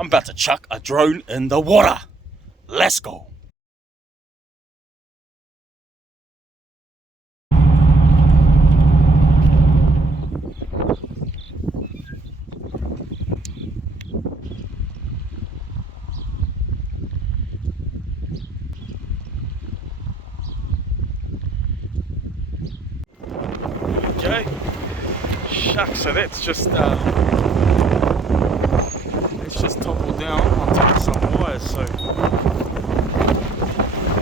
I'm about to chuck a drone in the water. Let's go. Okay. Shucks, so that's just toppled down on top of some wires, so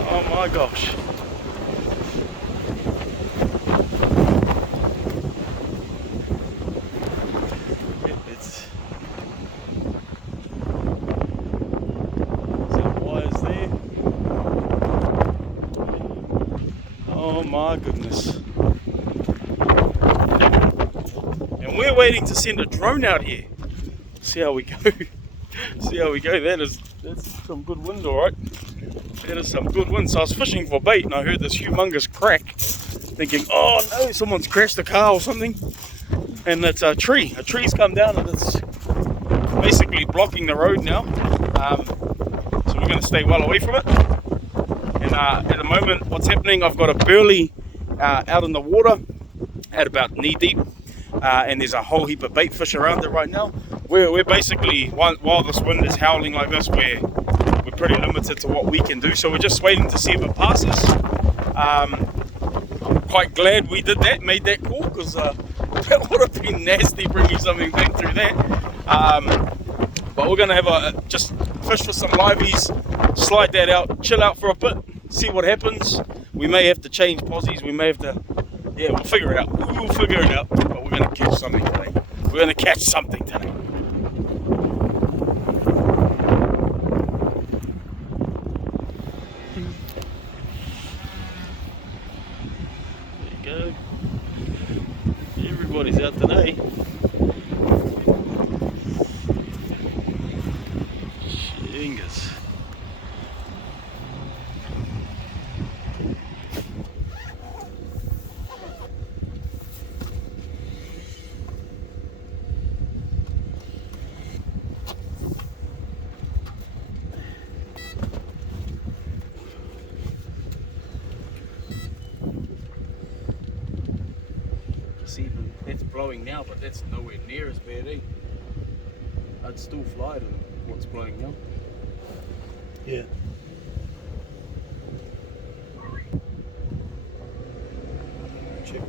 oh my gosh. It's some wires there. Oh my goodness. And we're waiting to send a drone out here. See how we go. See how we go. That's some good wind, alright. That is some good wind. So I was fishing for bait and I heard this humongous crack, thinking, oh no, someone's crashed a car or something. And it's a tree. A tree's come down and it's basically blocking the road now. So we're going to stay well away from it. And at the moment, what's happening, I've got a burley out in the water at about knee deep. And there's a whole heap of bait fish around it right now. We're basically, while this wind is howling like this, we're pretty limited to what we can do. So we're just waiting to see if it passes. I'm quite glad we did that, made that call, because that would have been nasty bringing something back through that. But we're going to have just fish for some liveys, slide that out, chill out for a bit, see what happens. We may have to change posies, we may have to, yeah, we'll figure it out. We'll figure it out, but we're going to catch something today. We're going to catch something today. There you go. Everybody's out today. Shingas. Even it's blowing now, but that's nowhere near as bad, eh? I'd still fly to what's blowing now. Yeah. Check.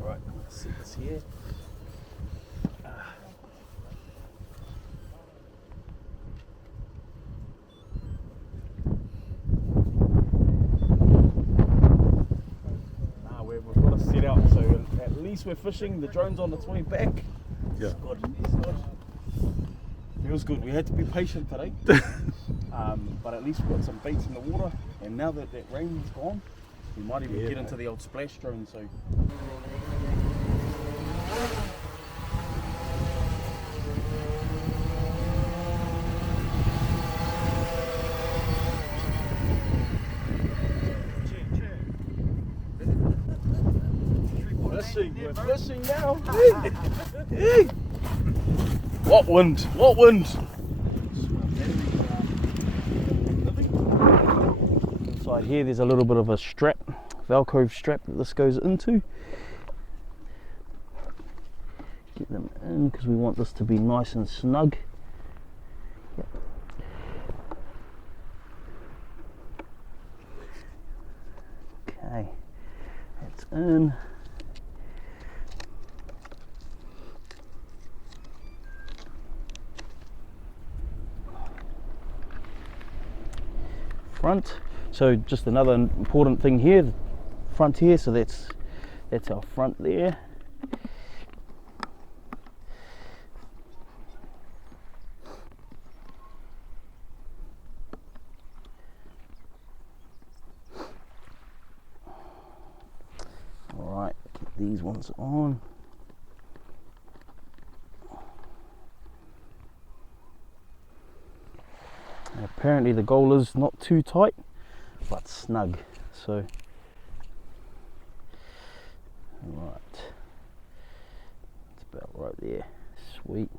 Right, let's see this here. We've got to set out, so at least we're fishing. The drone's on its way back. Yeah. It's good. It's good. Feels good. We had to be patient today, but at least we've got some baits in the water. And now that that rain's gone, we might even get into the old Splash Drone. So. We're fishing now. Hey. What wind? What wind? Inside here there's a little bit of a strap, Velcro strap that this goes into. Get them in because we want this to be nice and snug. Yep. Okay, that's in. Front. So just another important thing here, the front here. So that's our front there. these ones on. And apparently the goal is not too tight, but snug. So, right, it's about right there. Sweet.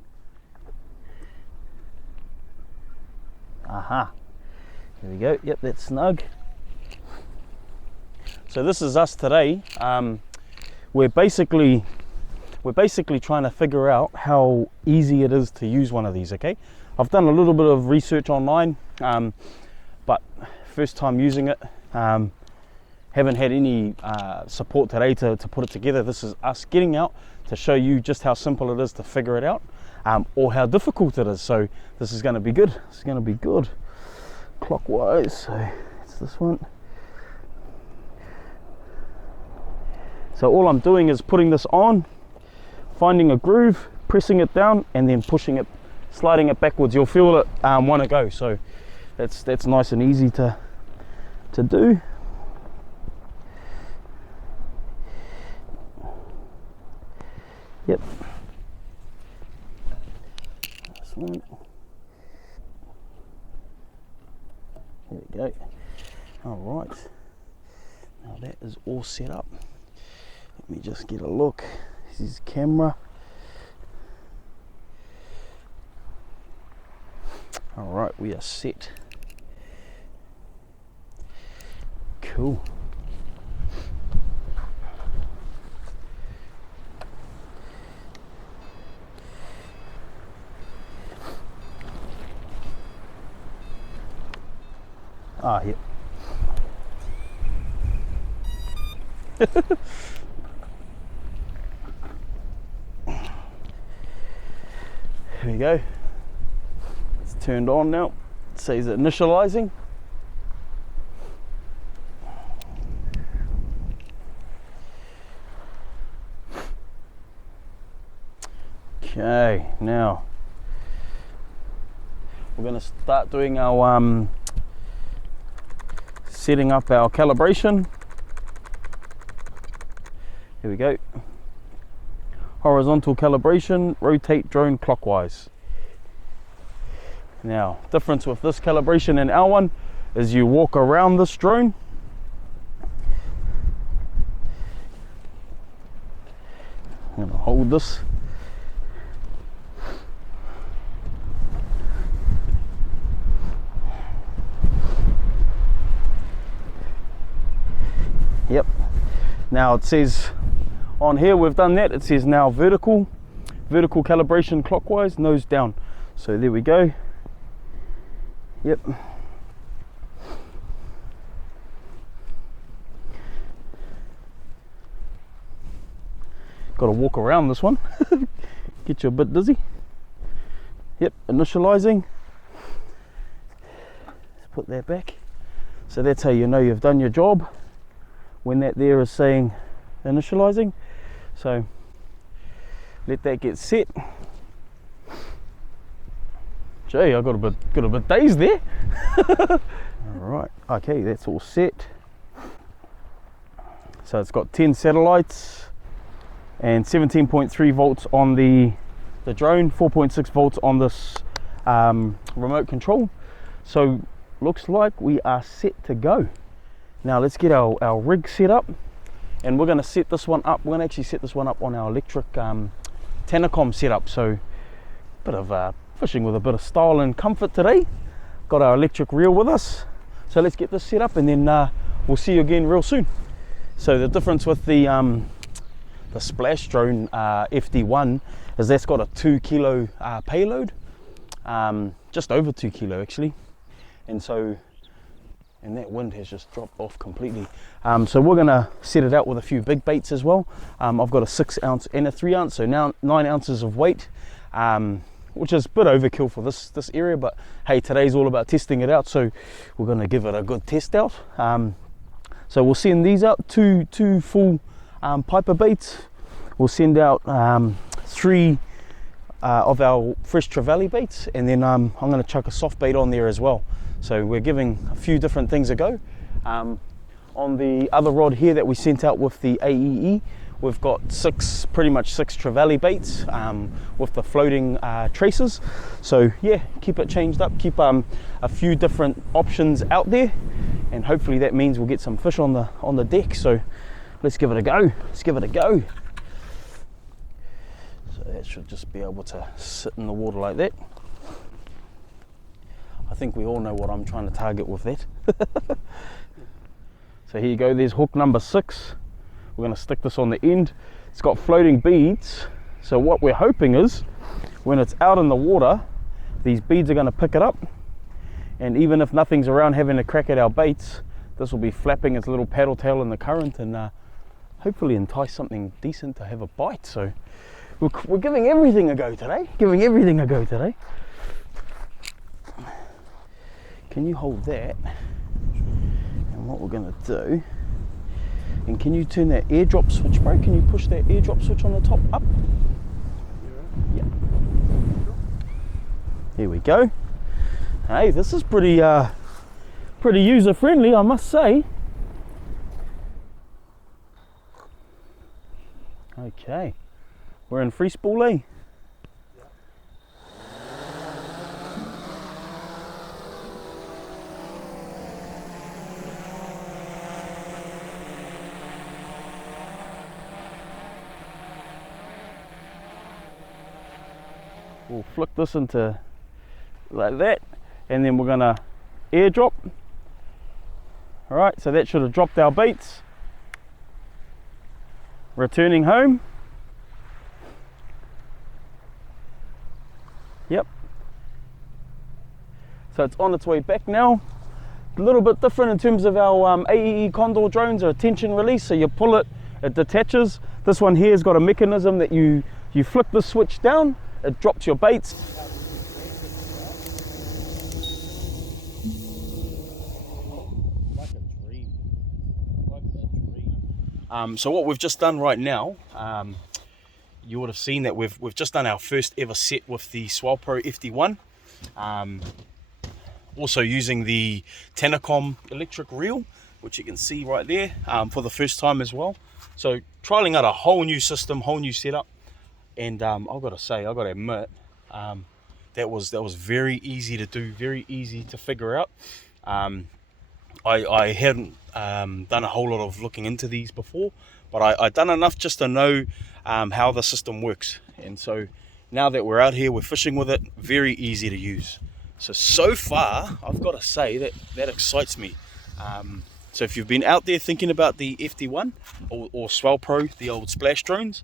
Aha. There we go. Yep, that's snug. So this is us today. We're basically trying to figure out how easy it is to use one of these. Okay, I've done a little bit of research online, but first time using it. Haven't had any support today to put it together. This is us getting out to show you just how simple it is to figure it out, or how difficult it is. So this is going to be good. It's going to be good. Clockwise, so it's this one. So all I'm doing is putting this on, finding a groove, pressing it down, and then pushing it, sliding it backwards. You'll feel it want to go. So that's nice and easy to do. Yep. This one. There we go. All right. Now that is all set up. Let me just get a look. This is camera. All right, we are set. Cool. Ah, yep. Here we go. It's turned on now. It says initializing. Okay, now we're going to start doing our setting up our calibration. Here we go. Horizontal calibration, rotate drone clockwise. Now, difference with this calibration and our one is you walk around this drone. I'm going to hold this. Yep. Now it says on here, we've done that. It says now vertical calibration clockwise, nose down. So there we go. Yep. Got to walk around this one. Get you a bit dizzy. Yep, initializing. Let's put that back. So that's how you know you've done your job, when that there is saying initializing. So let that get set. Gee, I got a bit dazed there. All right, okay, that's all set. So it's got 10 satellites and 17.3 volts on the drone, 4.6 volts on this remote control. So looks like we are set to go. Now let's get our rig set up, and we're going to set this one up. We're going to actually set this one up on our electric Tanacom setup. So a bit of fishing with a bit of style and comfort today. Got our electric reel with us. So let's get this set up, and then we'll see you again real soon. So the difference with the Splash Drone FD1 is that's got a 2 kilo payload, just over 2 kilo actually, and that wind has just dropped off completely. So we're gonna set it out with a few big baits as well. I've got a 6 ounce and a 3 ounce, so now 9 ounces of weight, which is a bit overkill for this area, but hey, today's all about testing it out, so we're gonna give it a good test out. So we'll send these out, two full piper baits. We'll send out 3 of our fresh trevally baits, and then I'm going to chuck a soft bait on there as well. So we're giving a few different things a go. On the other rod here that we sent out with the AEE, we've got pretty much six trevally baits with the floating traces. So yeah, keep it changed up, keep a few different options out there, and hopefully that means we'll get some fish on the deck. So let's give it a go. So that should just be able to sit in the water like that. I think we all know what I'm trying to target with that. So here you go, there's hook number 6. We're going to stick this on the end. It's got floating beads, so what we're hoping is when it's out in the water, these beads are going to pick it up, and even if nothing's around having a crack at our baits, this will be flapping its little paddle tail in the current and hopefully entice something decent to have a bite. So we're giving everything a go today, Can you hold that? And what we're going to do, and can you turn that airdrop switch, bro? Can you push that airdrop switch on the top up? Yeah. Here we go. Hey, this is pretty user friendly, I must say. Okay, we're in free spool, eh? We'll flick this into like that, and then we're gonna airdrop. All right, so that should have dropped our baits. Returning home. Yep. So it's on its way back now. A little bit different in terms of our AEE Condor drones or tension release. So you pull it, it detaches. This one here has got a mechanism that you flick the switch down, it drops your baits. Like a dream. So what we've just done right now, you would have seen that we've just done our first ever set with the Splash Drone FD1. Also using the Tanacom electric reel, which you can see right there, for the first time as well. So trialing out a whole new system, whole new setup. And I've got to admit, that was very easy to do, very easy to figure out. I hadn't done a whole lot of looking into these before, but I'd done enough just to know how the system works. And so now that we're out here, we're fishing with it, very easy to use. So far, I've got to say that excites me. So if you've been out there thinking about the FD1 or Swell Pro, the old Splash drones,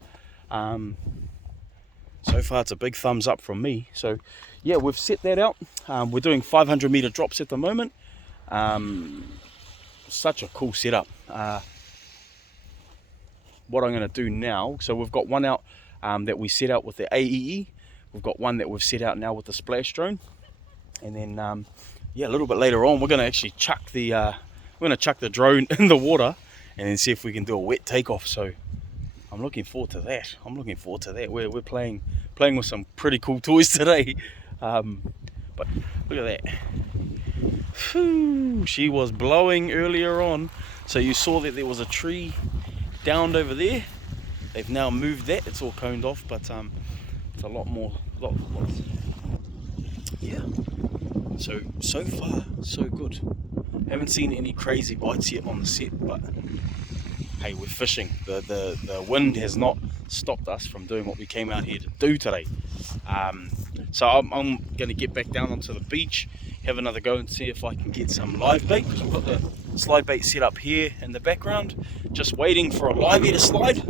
so far it's a big thumbs up from me. So yeah, we've set that out. We're doing 500 meter drops at the moment. Such a cool setup. What I'm going to do now, so we've got one out that we set out with the AEE. We've got one that we've set out now with the Splash drone. And then yeah, a little bit later on, we're going to actually chuck the drone in the water and then see if we can do a wet takeoff. So I'm looking forward to that. We're playing with some pretty cool toys today. But look at that. Whew, she was blowing earlier on. So you saw that there was a tree downed over there. They've now moved that. It's all coned off, but it's a lot more. Yeah. So far, so good. Haven't seen any crazy bites yet on the set, but hey, we're fishing. The wind has not stopped us from doing what we came out here to do today. So I'm going to get back down onto the beach, have another go and see if I can get some live bait. We've got the slide bait set up here in the background, just waiting for a livey to slide.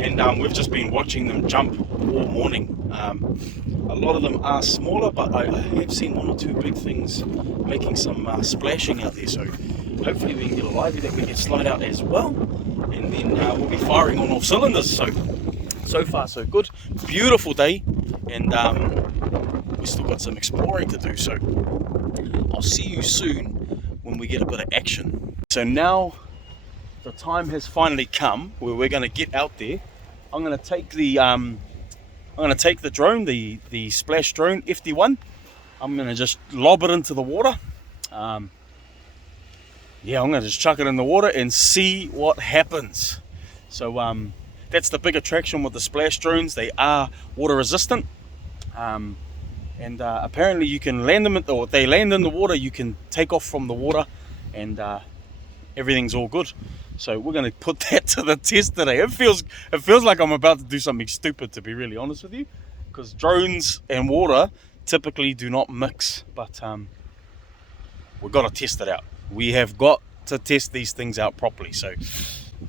And we've just been watching them jump all morning. A lot of them are smaller, but I have seen one or two big things making some splashing out there. So hopefully we can get a livey that we can slide out as well. And then we'll be firing on all cylinders. So far so good. Beautiful day, and we still got some exploring to do. So I'll see you soon when we get a bit of action. So now the time has finally come where we're going to get out there. I'm going to take the drone, the Splash Drone FD1. I'm going to just lob it into the water. Yeah, I'm going to just chuck it in the water and see what happens. So that's the big attraction with the splash drones. They are water resistant, and apparently you can land them or they land in the water, you can take off from the water, and everything's all good. So we're going to put that to the test today. It feels like I'm about to do something stupid, to be really honest with you, because drones and water typically do not mix, but we've got to test it out. We have got to test these things out properly. So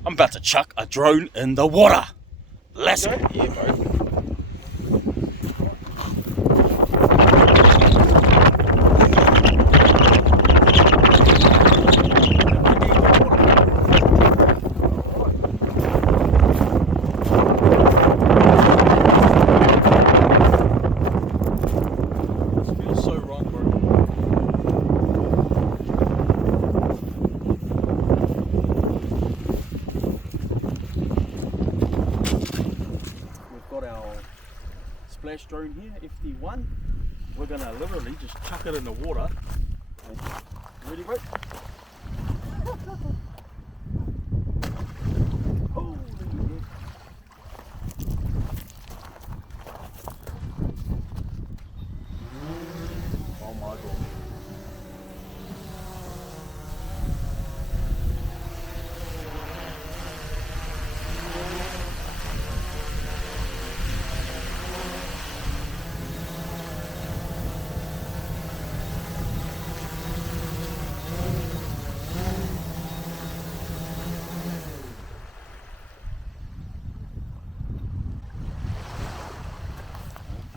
I'm about to chuck a drone in the water. Let's go. Yeah, bro. Splash drone here, FD1. We're gonna literally just chuck it in the water. Ready, bro? Holy heck. Oh my god.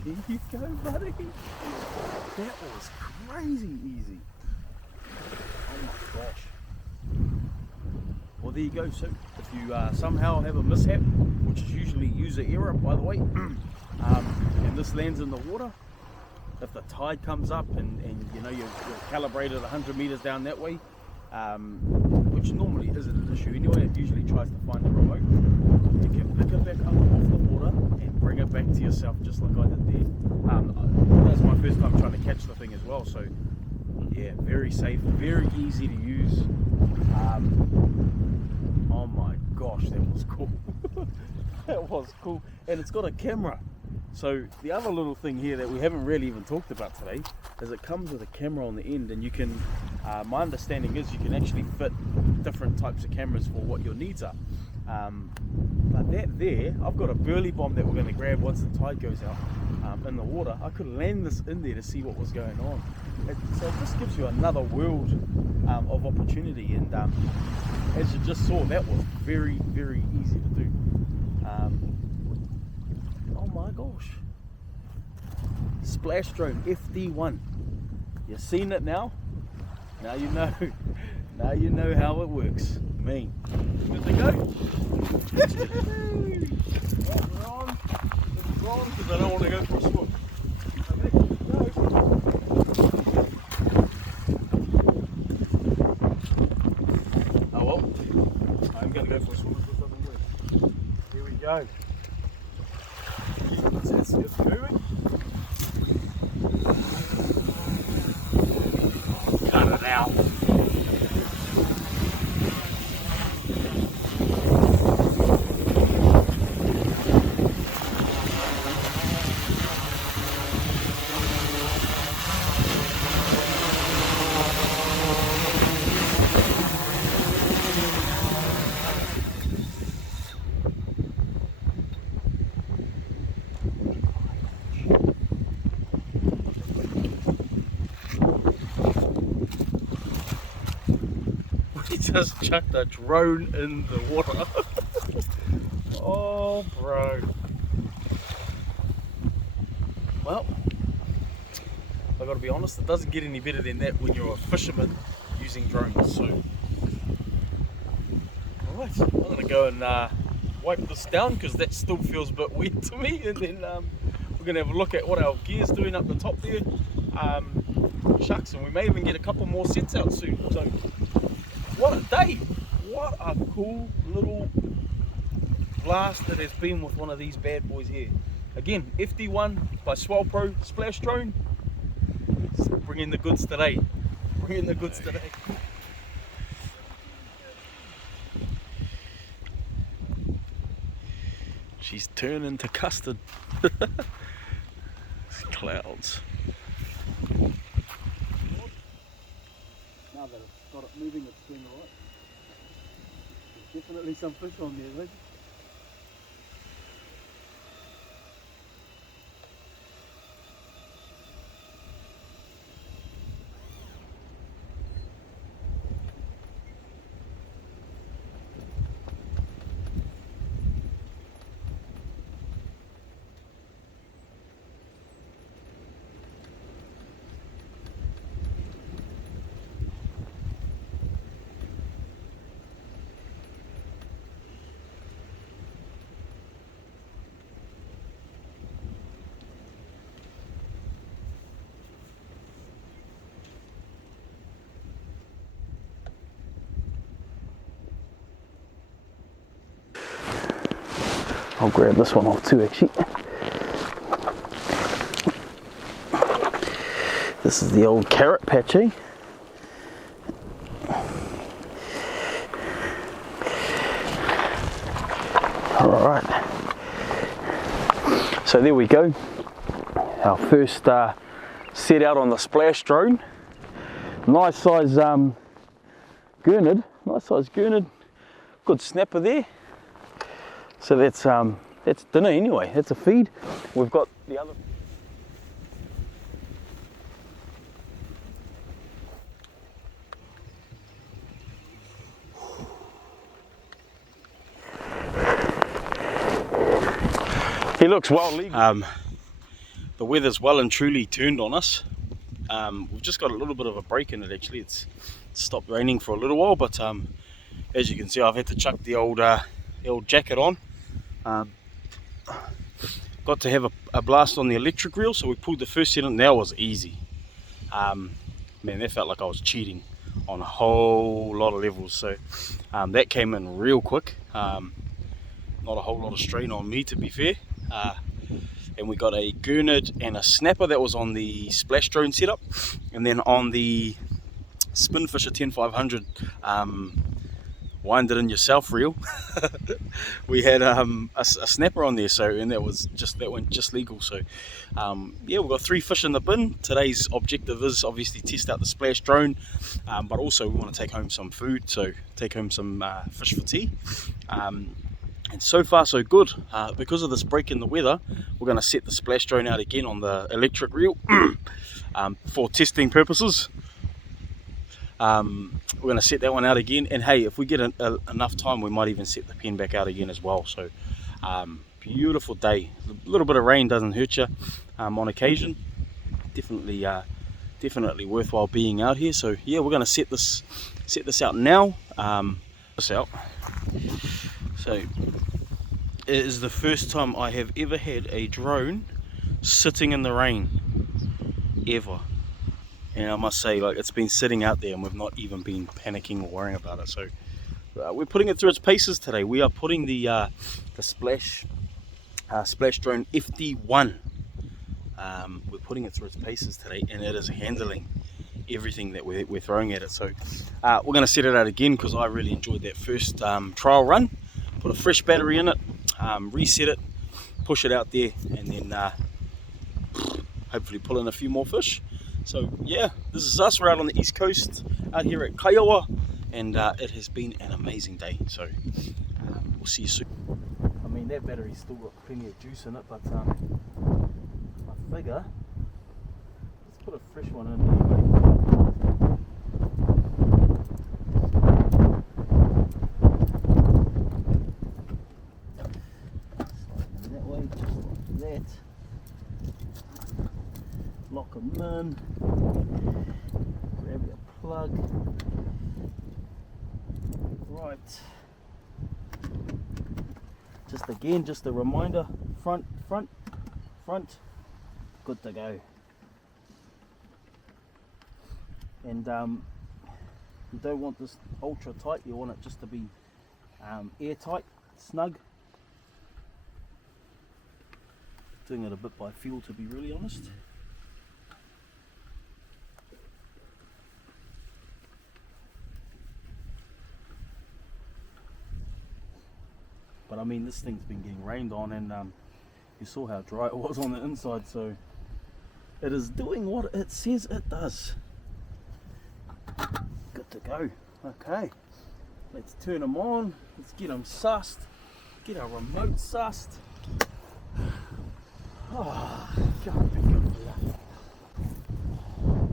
Here you go, buddy. That was crazy easy. Oh my gosh. Well, there you go. So if you somehow have a mishap, which is usually user error, by the way, and this lands in the water, if the tide comes up and you know you're calibrated 100 meters down that way, which normally isn't an issue anyway, it usually tries to find the remote. You can pick it back up off the water and bring it back to yourself, just like I did there. That was my first time trying to catch the thing as well, so yeah, very safe, very easy to use. Oh my gosh, that was cool. That was cool, and it's got a camera. So the other little thing here that we haven't really even talked about today is it comes with a camera on the end, and you can, my understanding is you can actually fit different types of cameras for what your needs are. But that there, I've got a burley bomb that we're going to grab once the tide goes out in the water. I could land this in there to see what was going on. So it just gives you another world of opportunity, and as you just saw, that was very, very easy to do. Oh my gosh. Splash Drone FD1. You've seen it now? Now you know. Now you know how it works. Me. Good to go? Right, we're on. We're on because I don't want to go for a swim. Okay, go. Oh well. I'm going to go for a swim if it doesn't work. Here we go. It's moving. Cut it out. Just chucked a drone in the water. Oh bro. Well, I've got to be honest, it doesn't get any better than that when you're a fisherman using drones. So alright, I'm going to go and wipe this down because that still feels a bit wet to me, and then we're going to have a look at what our gear's doing up the top there. Shucks, and we may even get a couple more sets out soon. So what a day! What a cool little blast it has been with one of these bad boys here. Again, FD1 by Swell Pro Splash Drone. Bringing the goods today. Bringing the goods today. She's turning to custard. Clouds. Now that it's got it moving, it's doing alright. There's definitely some fish on there, right? I'll grab this one off too, actually. This is the old carrot patch, eh? Alright. So there we go. Our first set out on the Splash Drone. Nice size gurnard. Nice size gurnard. Good snapper there. So that's dinner anyway, that's a feed. We've got the other. He looks well legal. The weather's well and truly turned on us. We've just got a little bit of a break in it actually. It's stopped raining for a little while, but as you can see, I've had to chuck the old jacket on. Got to have a blast on the electric reel, so we pulled the first set in. That was easy. Man, that felt like I was cheating on a whole lot of levels, so that came in real quick. Not a whole lot of strain on me, to be fair. And we got a gurnard and a snapper that was on the Splash Drone setup, and then on the Spinfisher 10500 wind it in yourself reel we had a snapper on there, so, and that went just legal. So yeah, we've got 3 fish in the bin. Today's objective is obviously test out the Splash Drone, but also we want to take home some food, so take home some fish for tea. And so far so good. Because of this break in the weather, we're going to set the Splash Drone out again on the electric reel for testing purposes. We're going to set that one out again, and hey, if we get enough time, we might even set the pen back out again as well. So beautiful day. A little bit of rain doesn't hurt you on occasion. Definitely worthwhile being out here. So yeah, we're going to set this out now. So it is the first time I have ever had a drone sitting in the rain ever. And I must say, like, it's been sitting out there and we've not even been panicking or worrying about it. So we're putting it through its paces today. We are putting the Splash Drone FD1. We're putting it through its paces today, and it is handling everything that we're throwing at it. So we're going to set it out again because I really enjoyed that first trial run. Put a fresh battery in it, reset it, push it out there, and then hopefully pull in a few more fish. So yeah, this is us. We're out on the east coast, out here at Kaiawa, and it has been an amazing day. So we'll see you soon. I mean, that battery's still got plenty of juice in it, but I figure let's put a fresh one in anyway. Slide that way, just like that. Lock them in, grab your plug, right, just a reminder, front, good to go. And you don't want this ultra tight, you want it just to be airtight, snug. Doing it a bit by feel, to be really honest. But mean, this thing's been getting rained on, and you saw how dry it was on the inside, so it is doing what it says it does. Good to go. Okay, let's turn them on, let's get them sussed, get our remote sussed. Oh, can't be good for that.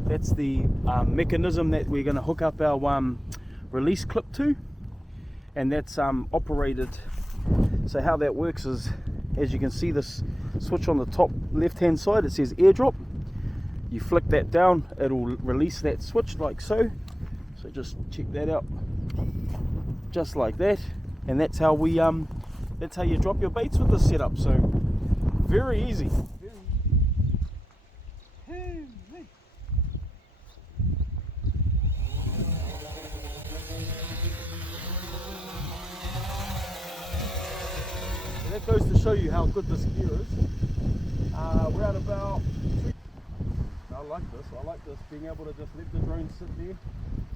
That's the mechanism that we're going to hook up our release clip to, and that's operated. So how that works is, as you can see, this switch on the top left hand side, it says airdrop. You flick that down, it'll release that switch like so. So just check that out, just like that, and that's how we that's how you drop your baits with this setup. So very easy. That goes to show you how good this gear is. We're at about 3. I like this, being able to just let the drone sit there.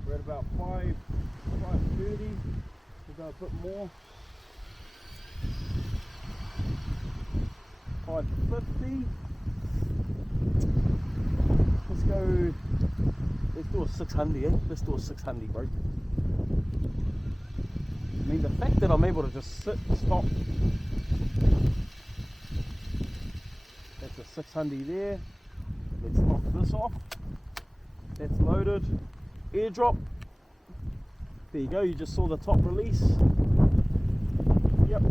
We're at about 5:30. We'll go a bit more. 5:50. Let's do a 600, eh? Let's do a 600, bro. I mean, the fact that I'm able to just sit, stop. That's a 600 there. Let's knock this off. That's loaded. Airdrop. There you go, you just saw the top release. Yep.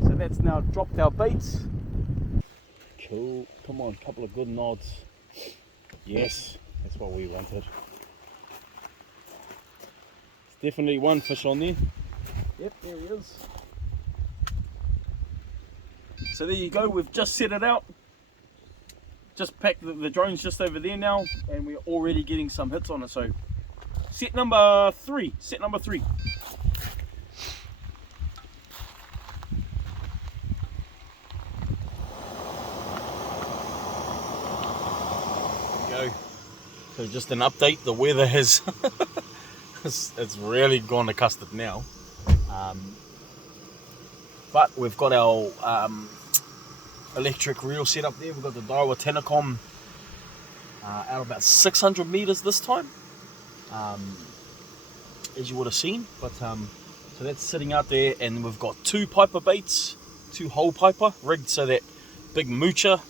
So that's now dropped our baits. Cool. Come on, couple of good nods. Yes, that's what we wanted. There's definitely one fish on there. Yep, there he is. So there you go, we've just set it out. Just packed the drone's just over there now, and we're already getting some hits on it. So set number 3. Go. So just an update, the weather has it's really gone to custard now, but we've got our electric reel set up there. We've got the Daiwa Tanacom out about 600 meters this time, as you would have seen. But so that's sitting out there, and we've got 2 piper baits, 2 whole piper rigged so that big moocher,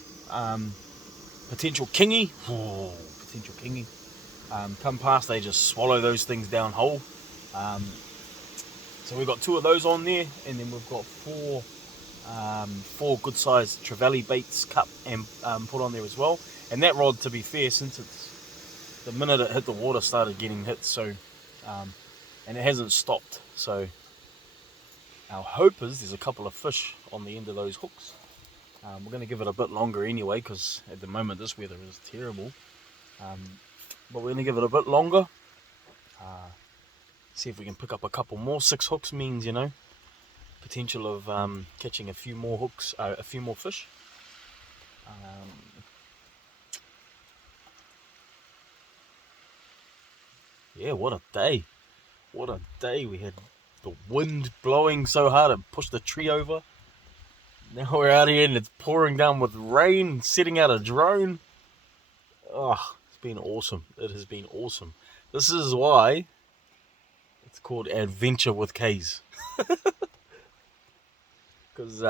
potential kingy, come past, they just swallow those things down whole. So we've got 2 of those on there, and then we've got 4 good sized trevally baits cut and put on there as well. And that rod, to be fair, since it's the minute it hit the water started getting hit, so and it hasn't stopped. So our hope is there's a couple of fish on the end of those hooks. We're going to give it a bit longer anyway, because at the moment this weather is terrible. But we're going to give it a bit longer. See if we can pick up a couple more. 6 hooks means, you know, potential of catching a few more hooks, a few more fish. Yeah, what a day. What a day. We had the wind blowing so hard it pushed the tree over. Now we're out here and it's pouring down with rain, setting out a drone. Oh, it's been awesome. It has been awesome. This is why it's called Adventure with K's. Because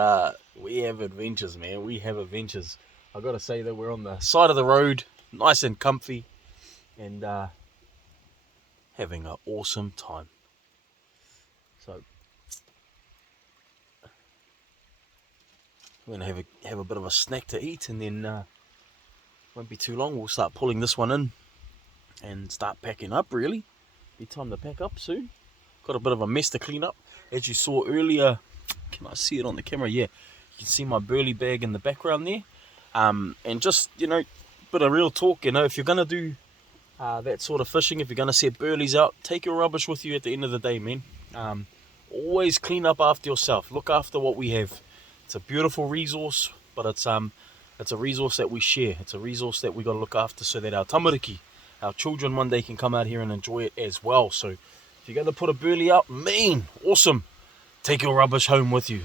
we have adventures, man. We have adventures. I've got to say that we're on the side of the road, nice and comfy, and having an awesome time. So we're going to have a bit of a snack to eat, and then won't be too long. We'll start pulling this one in and start packing up, really. Be time to pack up soon. Got a bit of a mess to clean up. As you saw earlier, can I see it on the camera? Yeah, you can see my burley bag in the background there. And just, you know, bit of real talk, you know, if you're going to do that sort of fishing, if you're going to set burleys out, take your rubbish with you at the end of the day, man. Always clean up after yourself. Look after what we have. It's a beautiful resource, but it's a resource that we share. It's a resource that we got to look after so that our tamariki, our children, one day can come out here and enjoy it as well. So if you're going to put a burley out, man, awesome. take your rubbish home with you.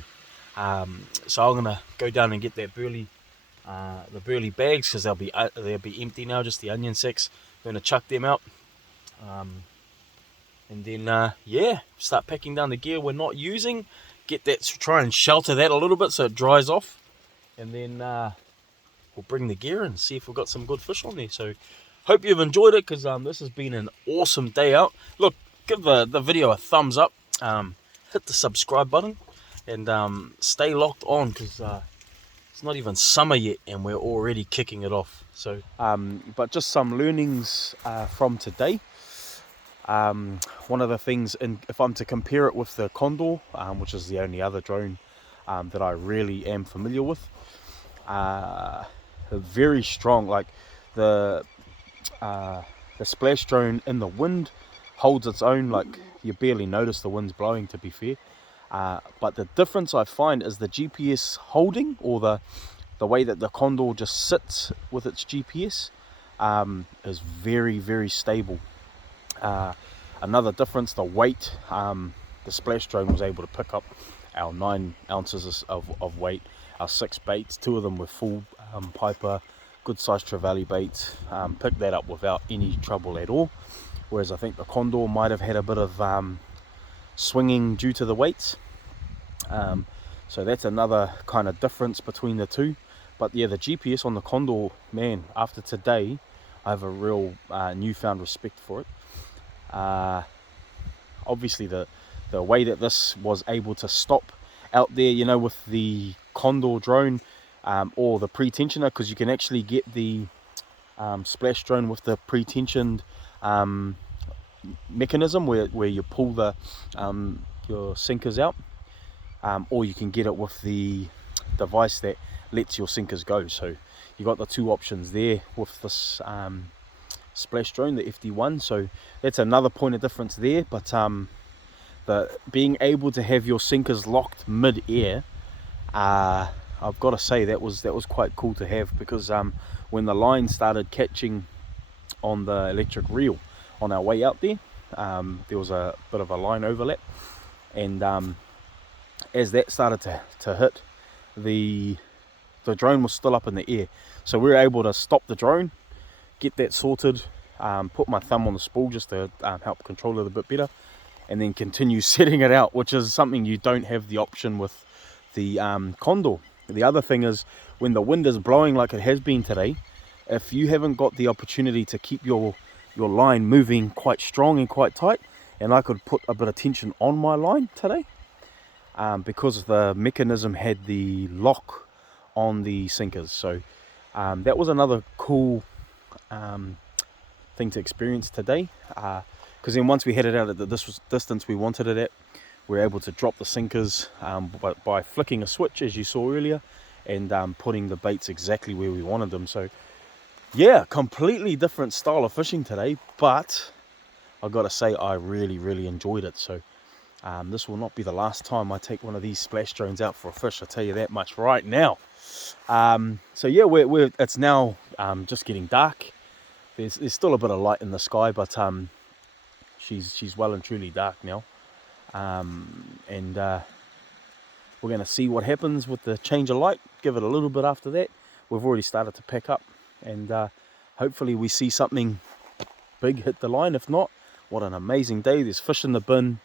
So I'm gonna go down and get that the burley bags, because they'll be empty now, just the onion sacks. I'm gonna chuck them out, and then yeah, start packing down the gear we're not using. Get that, try and shelter that a little bit so it dries off, and then we'll bring the gear and see if we've got some good fish on there. So hope you've enjoyed it, because this has been an awesome day out. Look, give the video a thumbs up, hit the subscribe button, and stay locked on, because it's not even summer yet and we're already kicking it off. So but just some learnings from today. One of the things, if I'm to compare it with the Condor, which is the only other drone that I really am familiar with, very strong. Like the Splash Drone in the wind holds its own, like you barely notice the wind's blowing, to be fair. But the difference I find is the GPS holding, or the way that the Condor just sits with its GPS, is very, very stable. Another difference, the weight. The Splash Drone was able to pick up our 9 ounces of weight, our 6 baits, 2 of them were full piper, good sized trevally baits. Picked that up without any trouble at all, whereas I think the Condor might have had a bit of swinging due to the weights. So that's another kind of difference between the two. But yeah, the GPS on the Condor, man, after today I have a real newfound respect for it. Obviously the way that this was able to stop out there, you know, with the Condor drone, or the pre-tensioner, because you can actually get the Splash Drone with the pre-tensioned mechanism where you pull the your sinkers out, or you can get it with the device that lets your sinkers go. So you got the 2 options there with this Splash Drone, the FD1. So that's another point of difference there. But the being able to have your sinkers locked mid-air, I've got to say that was quite cool to have, because when the line started catching on the electric reel on our way out there, there was a bit of a line overlap, and as that started to hit, the drone was still up in the air. So we were able to stop the drone, get that sorted, put my thumb on the spool just to help control it a bit better, and then continue setting it out, which is something you don't have the option with the Condor. The other thing is, when the wind is blowing like it has been today, if you haven't got the opportunity to keep your line moving quite strong and quite tight, and I could put a bit of tension on my line today, because the mechanism had the lock on the sinkers. So that was another cool thing to experience today, because then once we headed out at the distance we wanted it at, we were able to drop the sinkers by flicking a switch, as you saw earlier, and putting the baits exactly where we wanted them. So yeah, completely different style of fishing today, but I've got to say I really enjoyed it. So this will not be the last time I take one of these Splash Drones out for a fish, I'll tell you that much right now. So yeah, it's now just getting dark. There's still a bit of light in the sky, but she's well and truly dark now. And we're going to see what happens with the change of light. Give it a little bit after that. We've already started to pack up, and hopefully we see something big hit the line. If not, what an amazing day. There's fish in the bin.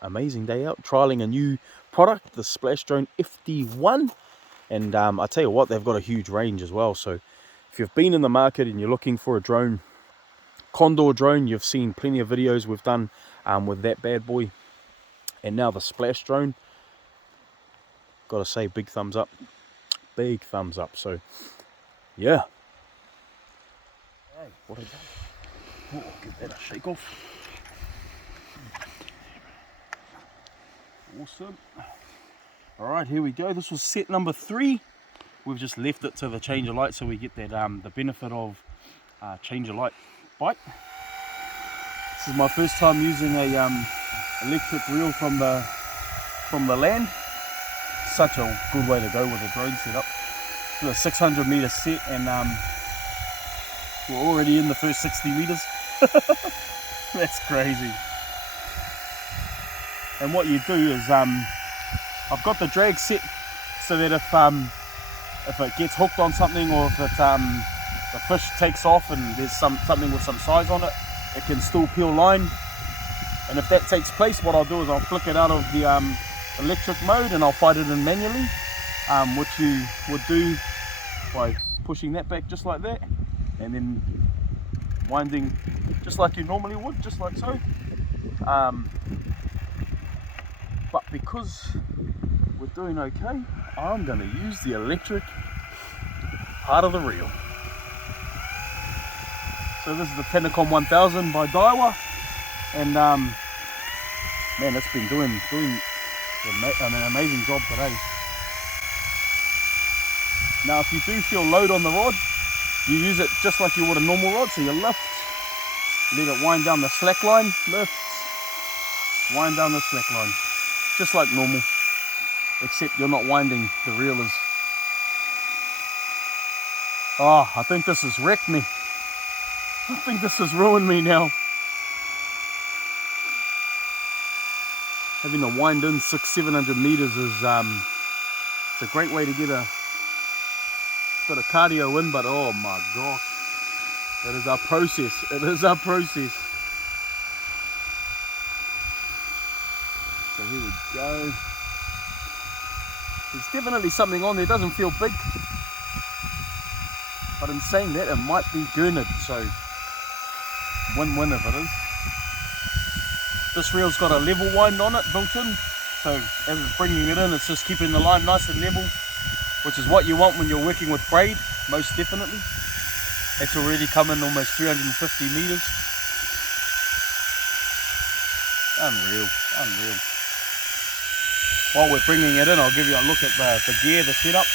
Amazing day out, trialing a new product, the Splash Drone FD1. And I tell you what, they've got a huge range as well. So if you've been in the market and you're looking for a drone, Condor drone, you've seen plenty of videos we've done with that bad boy, and now the Splash Drone. Gotta say, big thumbs up, big thumbs up. So yeah, hey, what a day. Oh, give that a shake off. Awesome. All right, here we go. This was set number 3. We've just left it to the change of light so we get that the benefit of change of light bite. This is my first time using a electric reel from the land. Such a good way to go with a drone setup. It's a 600 meter set, and we're already in the first 60 meters. That's crazy. And what you do is, I've got the drag set so that if it gets hooked on something, or if the fish takes off and there's something with some size on it, it can still peel line. And if that takes place, what I'll do is I'll flick it out of the electric mode and I'll fight it in manually, which you would do by pushing that back just like that, and then winding just like you normally would, just like so. But because we're doing okay, I'm going to use the electric part of the reel. So this is the Tanacom 1000 by Daiwa, and man, it's been doing an amazing job today. Now if you do feel load on the rod, you use it just like you would a normal rod. So you lift, let it wind down the slack line, lift, wind down the slack line, just like normal, except you're not winding the reelers. Oh, I think this has wrecked me. I think this has ruined me now. Having to wind in 600-700 meters is it's a great way to get a bit of cardio in, but oh my gosh, it is a process. It is a process. So here we go. There's definitely something on there. It doesn't feel big, but in saying that, it might be gurnard, so win-win if it is. This reel's got a level wind on it built in, so as it's bringing it in, it's just keeping the line nice and level, which is what you want when you're working with braid, most definitely. It's already coming almost 350 meters. Unreal, unreal. While we're bringing it in, I'll give you a look at the gear, the setup.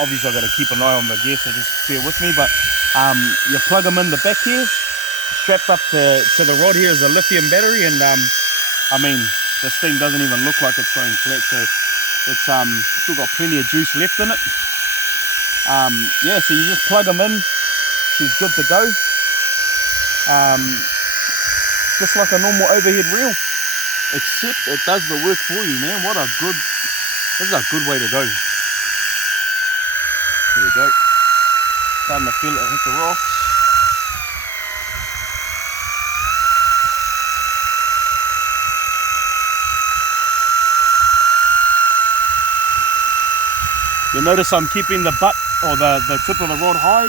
Obviously I've got to keep an eye on the gear, so just bear with me, but you plug them in the back here. Strapped up to the rod here is a lithium battery, and I mean, this thing doesn't even look like it's going flat, so it's still got plenty of juice left in it. Yeah, so you just plug them in, she's good to go. Just like a normal overhead reel, except it does the work for you, man. This is a good way to go. There we go. Starting to feel it hit the rocks. You'll notice I'm keeping the butt or the tip of the rod high.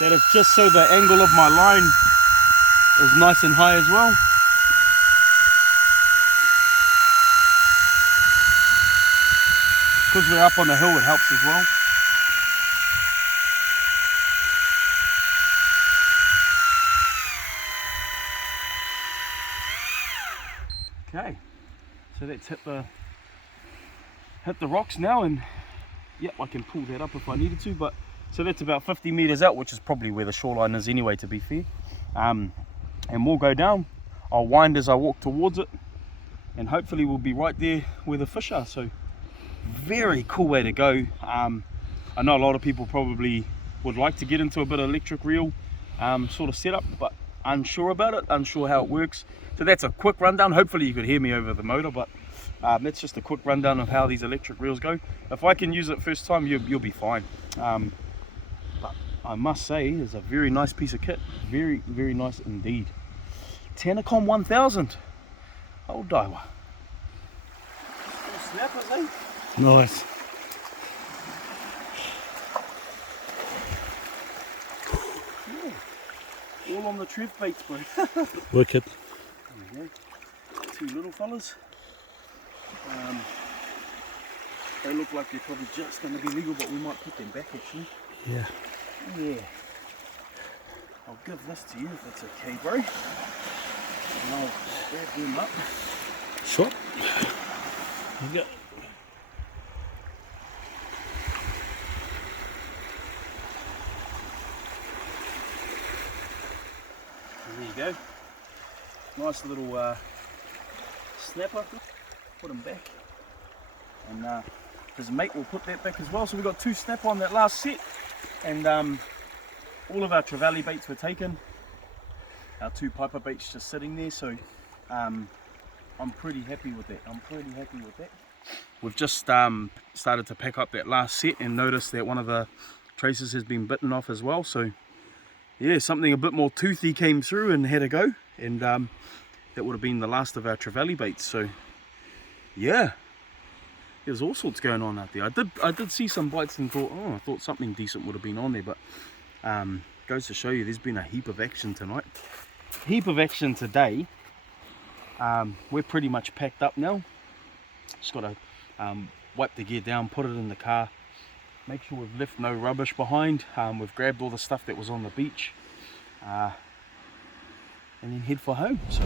That is just so the angle of my line is nice and high as well. Because we're up on the hill, it helps as well. Okay, so let's hit the rocks now, and yep, I can pull that up if I needed to, but so that's about 50 meters out, which is probably where the shoreline is anyway, to be fair. And we'll go down. I'll wind as I walk towards it, and hopefully we'll be right there where the fish are. So very cool way to go. I know a lot of people probably would like to get into a bit of electric reel sort of setup, but unsure about it, unsure how it works. So that's a quick rundown. Hopefully you could hear me over the motor, but that's just a quick rundown of how these electric reels go. If I can use it first time, you'll be fine. But I must say, it's a very nice piece of kit. Very, very nice indeed. Tanacom 1000. Old Daiwa. Snappers, eh? Nice. Yeah. All on the trev baits, bro. Wicked. There we go. Two little fellas. They look like they're probably just going to be legal, but we might put them back actually. Yeah. Yeah. I'll give this to you if it's okay, bro. And I'll grab them up. Sure. You go. There you go. Nice little snapper. Put them back. And his mate will put that back as well. So we've got two snapper on that last set. And all of our trevally baits were taken. our 2 piper baits just sitting there, so I'm pretty happy with that. We've just started to pack up that last set and noticed that one of the traces has been bitten off as well, so yeah, something a bit more toothy came through and had a go, and that would have been the last of our trevally baits. So yeah, there's all sorts going on out there. I did see some bites and thought, oh, I thought something decent would have been on there, but goes to show you there's been a heap of action tonight, heap of action today. We're pretty much packed up now. Just got to wipe the gear down, put it in the car, make sure we've left no rubbish behind. We've grabbed all the stuff that was on the beach, and then head for home. So